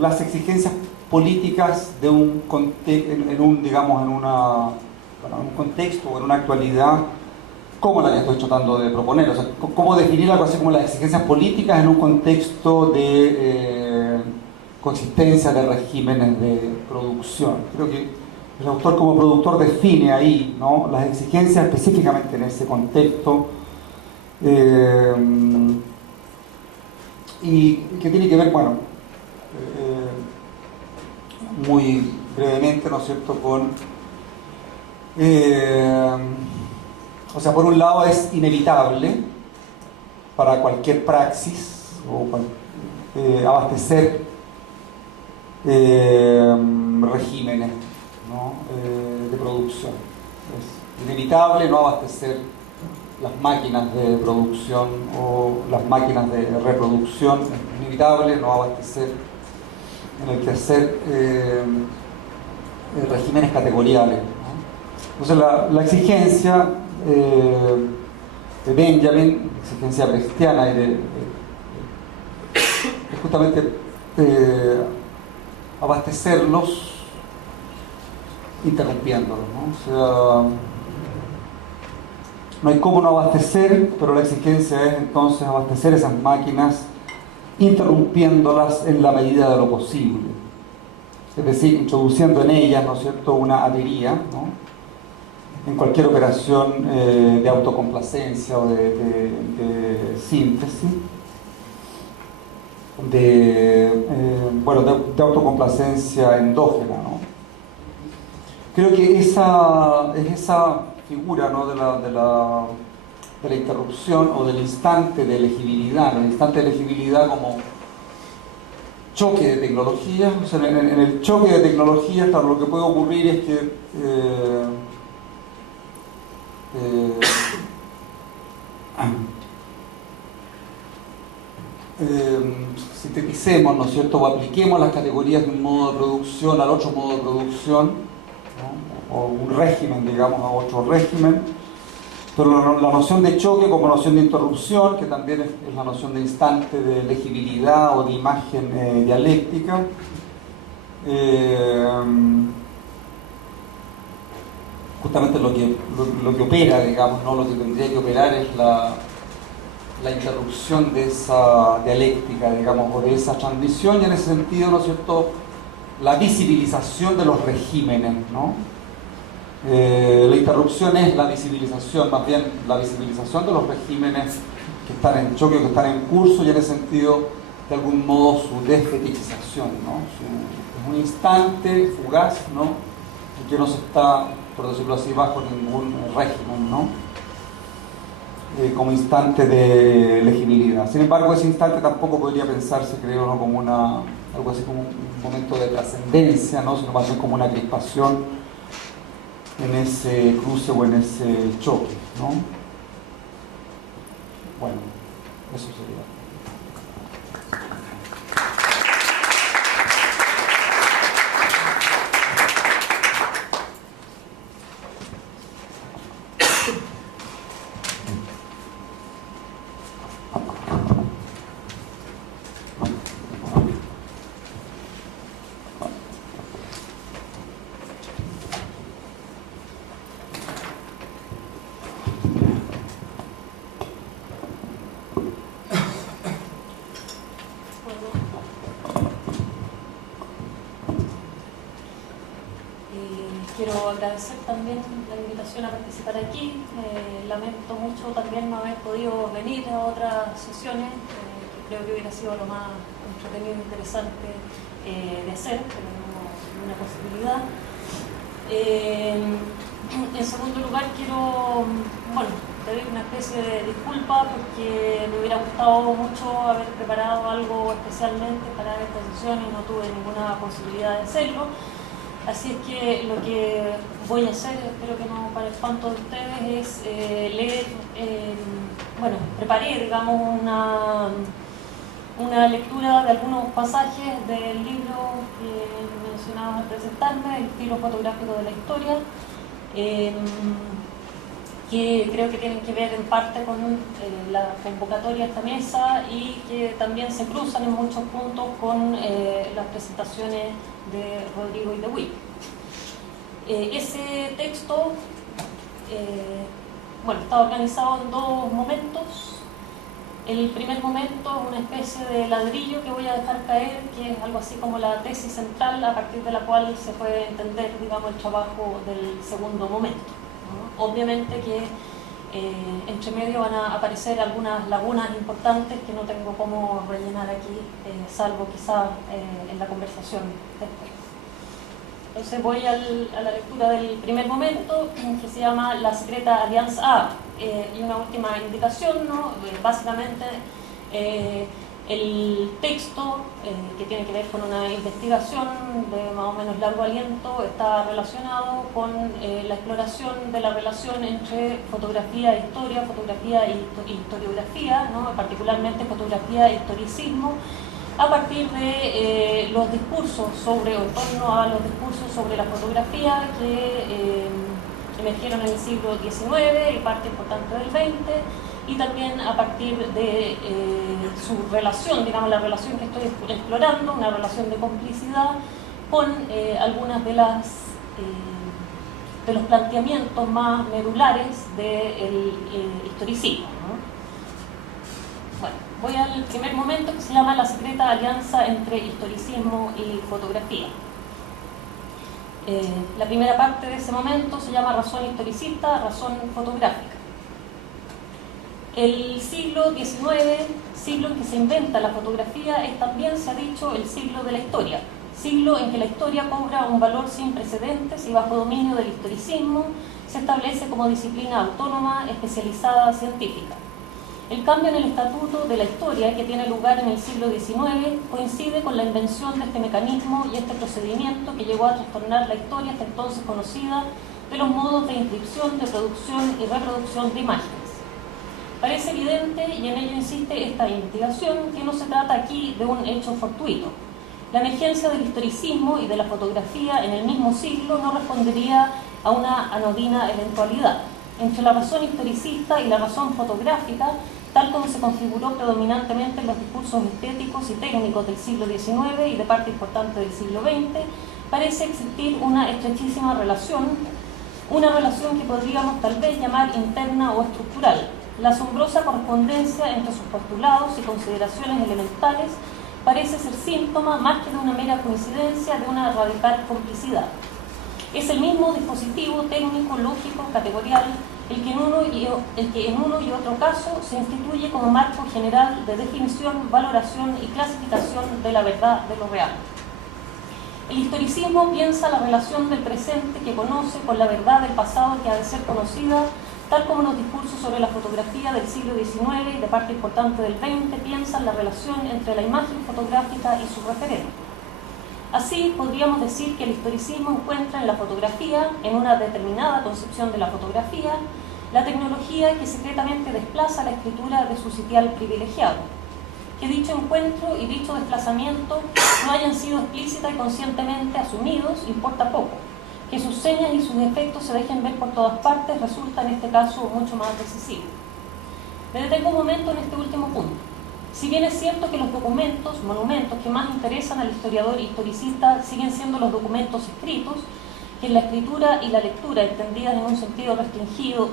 las exigencias políticas de un contexto o en una actualidad como la que estoy tratando de proponer. O sea, cómo definir algo así como las exigencias políticas en un contexto de consistencia de regímenes de producción. Creo que el autor como productor define ahí, ¿no?, las exigencias específicamente en ese contexto, y que tiene que ver, bueno, muy brevemente, ¿no es cierto?, con o sea, por un lado es inevitable para cualquier praxis o abastecer regímenes, ¿no?, de producción. Es inevitable no abastecer las máquinas de producción o las máquinas de reproducción. Es inevitable no abastecer en el quehacer regímenes categoriales, ¿no? Entonces la exigencia de Benjamin, exigencia brechtiana, es justamente abastecerlos interrumpiéndolos, ¿no? O sea, no hay cómo no abastecer, pero la exigencia es entonces abastecer esas máquinas interrumpiéndolas en la medida de lo posible. Es decir, introduciendo en ellas, ¿no es cierto?, una avería, ¿no?, en cualquier operación de autocomplacencia o de síntesis, de autocomplacencia endógena, ¿no? Creo que esa figura, ¿no?, de la interrupción o del instante de elegibilidad, ¿no?, el instante de elegibilidad como choque de tecnologías. O sea, en el choque de tecnologías, claro, lo que puede ocurrir es que sinteticemos, ¿no es cierto?, o apliquemos las categorías de un modo de producción al otro modo de producción, ¿no?, o un régimen, digamos, a otro régimen. Pero la noción de choque como noción de interrupción, que también es la noción de instante de legibilidad o de imagen dialéctica, justamente lo que opera, digamos, ¿no?, lo que tendría que operar es la interrupción de esa dialéctica, digamos, o de esa transmisión, y en ese sentido, ¿no es cierto?, la visibilización de los regímenes, ¿no? La interrupción es la visibilización, más bien la visibilización de los regímenes que están en choque o que están en curso, y en ese sentido, de algún modo, su desfetichización, ¿no? Es un instante fugaz, ¿no?, en que no se está, por decirlo así, bajo ningún régimen, ¿no?, como instante de legibilidad. Sin embargo, ese instante tampoco podría pensarse, creo, ¿no?, como algo así como un momento de trascendencia, ¿no?, sino más bien como una crispación en ese cruce o en ese choque, ¿no? Bueno, eso sería. Quiero agradecer también la invitación a participar aquí. Lamento mucho también no haber podido venir a otras sesiones, que creo que hubiera sido lo más entretenido e interesante de hacer, pero no una posibilidad. En segundo lugar, quiero pedir una especie de disculpa porque me hubiera gustado mucho haber preparado algo especialmente para esta sesión y no tuve ninguna posibilidad de hacerlo. Así es que lo que voy a hacer, espero que no para el espanto de ustedes, es leer, preparé, digamos, una lectura de algunos pasajes del libro que mencionaba al presentarme, el estilo fotográfico de la historia. que creo que tienen que ver en parte con la convocatoria a esta mesa y que también se cruzan en muchos puntos con las presentaciones de Rodrigo y de Will. Ese texto está organizado en dos momentos. El primer momento es una especie de ladrillo que voy a dejar caer, que es algo así como la tesis central a partir de la cual se puede entender, digamos, el trabajo del segundo momento, ¿no? Obviamente que entre medio van a aparecer algunas lagunas importantes que no tengo cómo rellenar aquí, salvo quizá en la conversación después. Entonces voy a la lectura del primer momento, que se llama La secreta alianza A. Y una última indicación, ¿no? Básicamente el texto, que tiene que ver con una investigación de más o menos largo aliento, está relacionado con la exploración de la relación entre fotografía e historia, fotografía e historiografía, ¿no? Particularmente fotografía e historicismo, a partir de los discursos o en torno a los discursos sobre la fotografía que emergieron en el siglo XIX y parte importante del XX, y también a partir de su relación, digamos, la relación que estoy explorando, una relación de complicidad con algunas de los planteamientos más medulares del historicismo, ¿no? Bueno, voy al primer momento, que se llama La secreta alianza entre historicismo y fotografía. La primera parte de ese momento se llama razón historicista, razón fotográfica. El siglo XIX, siglo en que se inventa la fotografía, es también, se ha dicho, el siglo de la historia, siglo en que la historia cobra un valor sin precedentes y bajo dominio del historicismo se establece como disciplina autónoma, especializada, científica. El cambio en el estatuto de la historia que tiene lugar en el siglo XIX coincide con la invención de este mecanismo y este procedimiento que llegó a trastornar la historia hasta entonces conocida de los modos de inscripción, de producción y reproducción de imágenes. Parece evidente, y en ello insiste esta investigación, que no se trata aquí de un hecho fortuito. La emergencia del historicismo y de la fotografía en el mismo siglo no respondería a una anodina eventualidad. Entre la razón historicista y la razón fotográfica, tal como se configuró predominantemente en los discursos estéticos y técnicos del siglo XIX y de parte importante del siglo XX, parece existir una estrechísima relación, una relación que podríamos tal vez llamar interna o estructural. La asombrosa correspondencia entre sus postulados y consideraciones elementales parece ser síntoma, más que de una mera coincidencia, de una radical complicidad. Es el mismo dispositivo técnico, lógico, categorial, el que en uno y otro caso se instituye como marco general de definición, valoración y clasificación de la verdad de lo real. El historicismo piensa la relación del presente que conoce con la verdad del pasado que ha de ser conocida, tal como los discursos sobre la fotografía del siglo XIX y de parte importante del XX piensan la relación entre la imagen fotográfica y su referente. Así, podríamos decir que el historicismo encuentra en la fotografía, en una determinada concepción de la fotografía, la tecnología que secretamente desplaza la escritura de su sitial privilegiado. Que dicho encuentro y dicho desplazamiento no hayan sido explícita y conscientemente asumidos importa poco. Que sus señas y sus efectos se dejen ver por todas partes resulta en este caso mucho más decisivo. Me detengo un momento en este último punto. Si bien es cierto que los documentos, monumentos que más interesan al historiador historicista siguen siendo los documentos escritos, que la escritura y la lectura entendidas en un sentido restringido,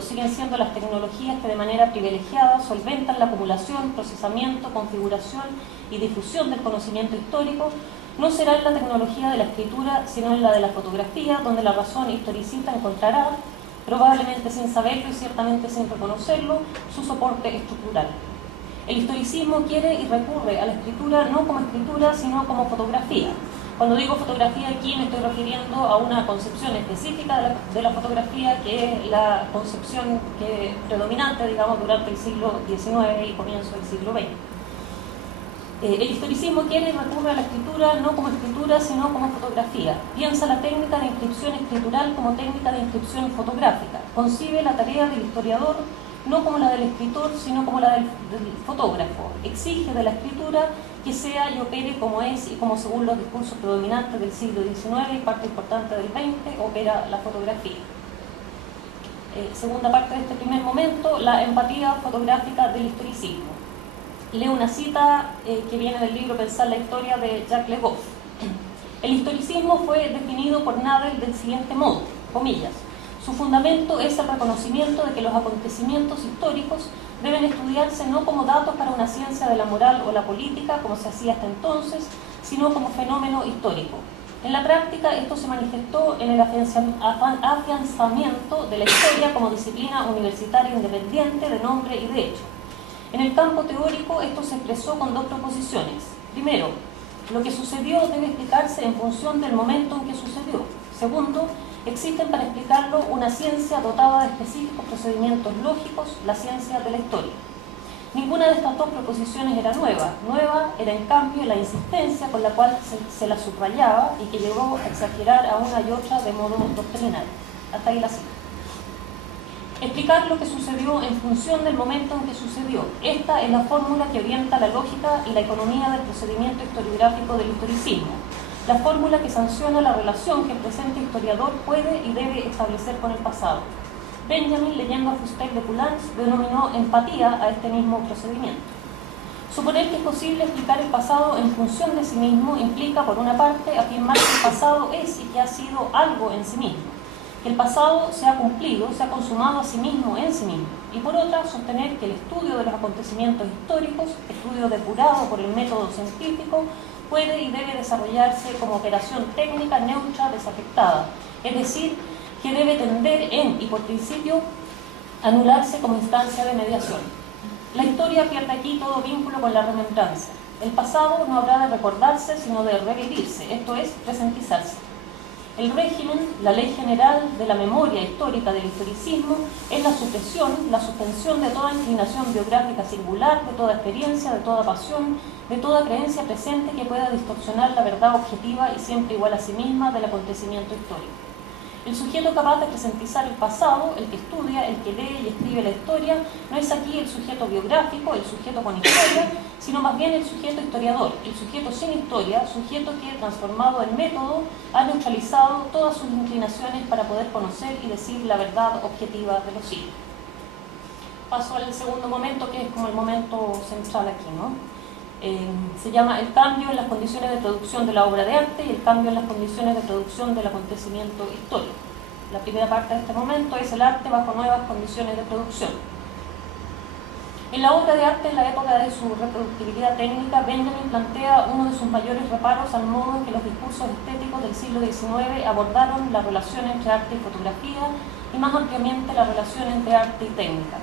siguen siendo las tecnologías que de manera privilegiada solventan la acumulación, procesamiento, configuración y difusión del conocimiento histórico, no será en la tecnología de la escritura, sino en la de la fotografía, donde la razón historicista encontrará, probablemente sin saberlo y ciertamente sin reconocerlo, su soporte estructural. El historicismo quiere y recurre a la escritura no como escritura, sino como fotografía. Cuando digo fotografía aquí me estoy refiriendo a una concepción específica de la fotografía, que es la concepción predominante, digamos, durante el siglo XIX y comienzo del siglo XX. El historicismo quiere y recurre a la escritura no como escritura, sino como fotografía. Piensa la técnica de inscripción escritural como técnica de inscripción fotográfica. Concibe la tarea del historiador no como la del escritor, sino como la del fotógrafo. Exige de la escritura que sea y opere como es y como según los discursos predominantes del siglo XIX y parte importante del XX opera la fotografía. Segunda parte de este primer momento, la empatía fotográfica del historicismo. Leo una cita que viene del libro Pensar la historia de Jacques Le Goff. El historicismo fue definido por Nadel del siguiente modo, comillas: su fundamento es el reconocimiento de que los acontecimientos históricos deben estudiarse no como datos para una ciencia de la moral o la política, como se hacía hasta entonces, sino como fenómeno histórico. En la práctica, esto se manifestó en el afianzamiento de la historia como disciplina universitaria independiente de nombre y de hecho. En el campo teórico, esto se expresó con dos proposiciones. Primero, lo que sucedió debe explicarse en función del momento en que sucedió. Segundo, existen para explicarlo una ciencia dotada de específicos procedimientos lógicos, la ciencia de la historia. Ninguna de estas dos proposiciones era nueva. Nueva era, en cambio, la insistencia con la cual se la subrayaba y que llegó a exagerar a una y otra de modo doctrinal. Hasta ahí la cita. Explicar lo que sucedió en función del momento en que sucedió. Esta es la fórmula que orienta la lógica y la economía del procedimiento historiográfico del historicismo. La fórmula que sanciona la relación que el presente historiador puede y debe establecer con el pasado. Benjamin, leyendo a Fustel de Coulanges, denominó empatía a este mismo procedimiento. Suponer que es posible explicar el pasado en función de sí mismo implica, por una parte, afirmar que el pasado es y que ha sido algo en sí mismo, que el pasado se ha cumplido, se ha consumado a sí mismo en sí mismo, y por otra, sostener que el estudio de los acontecimientos históricos, estudio depurado por el método científico, puede y debe desarrollarse como operación técnica neutra desafectada, es decir, que debe tender en y por principio anularse como instancia de mediación. La historia pierde aquí todo vínculo con la remembranza. El pasado no habrá de recordarse, sino de revivirse, esto es, presentizarse. El régimen, la ley general de la memoria histórica del historicismo, es la supresión, la suspensión de toda inclinación biográfica singular, de toda experiencia, de toda pasión, de toda creencia presente que pueda distorsionar la verdad objetiva y siempre igual a sí misma del acontecimiento histórico. El sujeto capaz de presentizar el pasado, el que estudia, el que lee y escribe la historia, no es aquí el sujeto biográfico, el sujeto con historia, sino más bien el sujeto historiador, el sujeto sin historia, sujeto que, transformado en método, ha neutralizado todas sus inclinaciones para poder conocer y decir la verdad objetiva de los siglos. Paso al segundo momento, que es como el momento central aquí, ¿no? Se llama el cambio en las condiciones de producción de la obra de arte y el cambio en las condiciones de producción del acontecimiento histórico. La primera parte de este momento es el arte bajo nuevas condiciones de producción. En la obra de arte, en la época de su reproductibilidad técnica, Benjamin plantea uno de sus mayores reparos al modo en que los discursos estéticos del siglo XIX abordaron la relación entre arte y fotografía y más ampliamente la relación entre arte y técnica.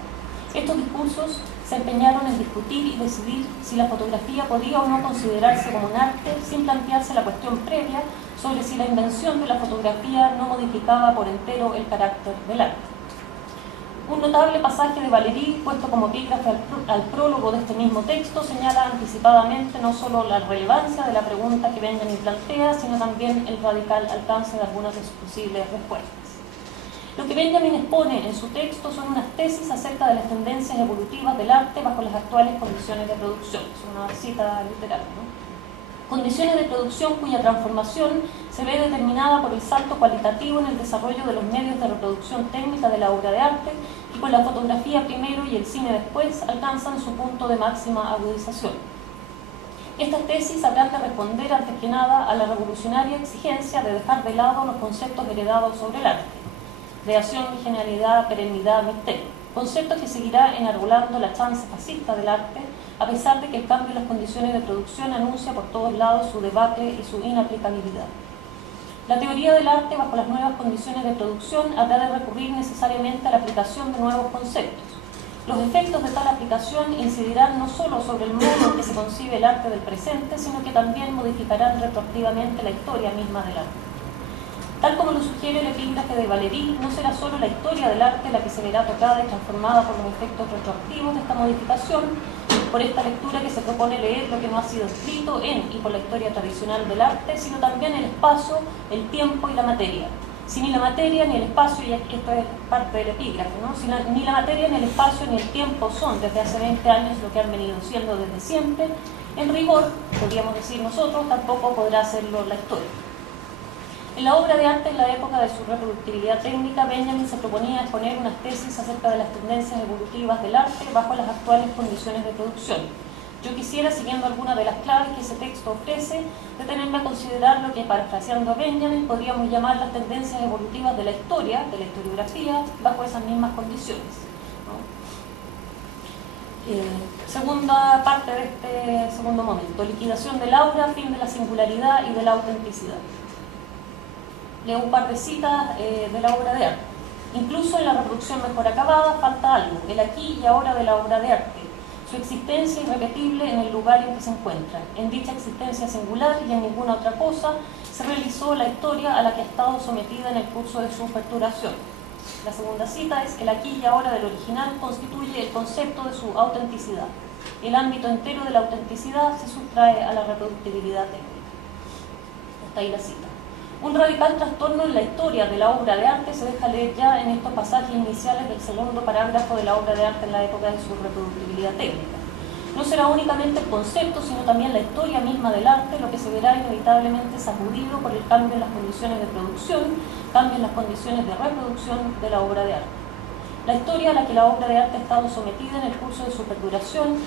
Estos discursos se empeñaron en discutir y decidir si la fotografía podía o no considerarse como un arte sin plantearse la cuestión previa sobre si la invención de la fotografía no modificaba por entero el carácter del arte. Un notable pasaje de Valéry, puesto como epígrafe al prólogo de este mismo texto, señala anticipadamente no solo la relevancia de la pregunta que Benjamin plantea, sino también el radical alcance de algunas de sus posibles respuestas. Lo que Benjamin expone en su texto son unas tesis acerca de las tendencias evolutivas del arte bajo las actuales condiciones de producción. Es una cita literal, ¿no? Condiciones de producción cuya transformación se ve determinada por el salto cualitativo en el desarrollo de los medios de reproducción técnica de la obra de arte y con la fotografía primero y el cine después alcanzan su punto de máxima agudización. Estas tesis habrán de responder antes que nada a la revolucionaria exigencia de dejar de lado los conceptos heredados sobre el arte: creación, genialidad, perennidad, misterio. Concepto que seguirá enarbolando la chance fascista del arte, a pesar de que el cambio en las condiciones de producción anuncia por todos lados su debacle y su inaplicabilidad. La teoría del arte bajo las nuevas condiciones de producción habrá de recurrir necesariamente a la aplicación de nuevos conceptos. Los efectos de tal aplicación incidirán no solo sobre el modo en que se concibe el arte del presente, sino que también modificarán retroactivamente la historia misma del arte. Tal como lo sugiere el epígrafe de Valéry, no será solo la historia del arte la que se verá tocada y transformada por los efectos retroactivos de esta modificación, por esta lectura que se propone leer lo que no ha sido escrito en y por la historia tradicional del arte, sino también el espacio, el tiempo y la materia. Si ni la materia ni el espacio, y aquí esto es parte del epígrafe, ¿no? Si ni la materia ni el espacio ni el tiempo son desde hace 20 años lo que han venido siendo desde siempre, en rigor, podríamos decir nosotros, tampoco podrá hacerlo la historia. En la obra de arte, en la época de su reproductibilidad técnica, Benjamin se proponía exponer unas tesis acerca de las tendencias evolutivas del arte bajo las actuales condiciones de producción. Yo quisiera, siguiendo algunas de las claves que ese texto ofrece, detenerme a considerar lo que, parafraseando a Benjamin, podríamos llamar las tendencias evolutivas de la historiografía, bajo esas mismas condiciones, ¿no? Segunda parte de este segundo momento: liquidación del aura, fin de la singularidad y de la autenticidad. Leo un par de citas de la obra de arte. Incluso en la reproducción mejor acabada falta algo, el aquí y ahora de la obra de arte, su existencia irrepetible en el lugar en que se encuentra. En dicha existencia singular y en ninguna otra cosa se realizó la historia a la que ha estado sometida en el curso de su perturbación. La segunda cita es que el aquí y ahora del original constituye el concepto de su autenticidad. El ámbito entero de la autenticidad se sustrae a la reproductibilidad técnica. Hasta ahí la cita. Un radical trastorno en la historia de la obra de arte se deja leer ya en estos pasajes iniciales del segundo parágrafo de la obra de arte en la época de su reproductibilidad técnica. No será únicamente el concepto, sino también la historia misma del arte lo que se verá inevitablemente sacudido por el cambio en las condiciones de producción, cambio en las condiciones de reproducción de la obra de arte. La historia a la que la obra de arte ha estado sometida en el curso de su perduración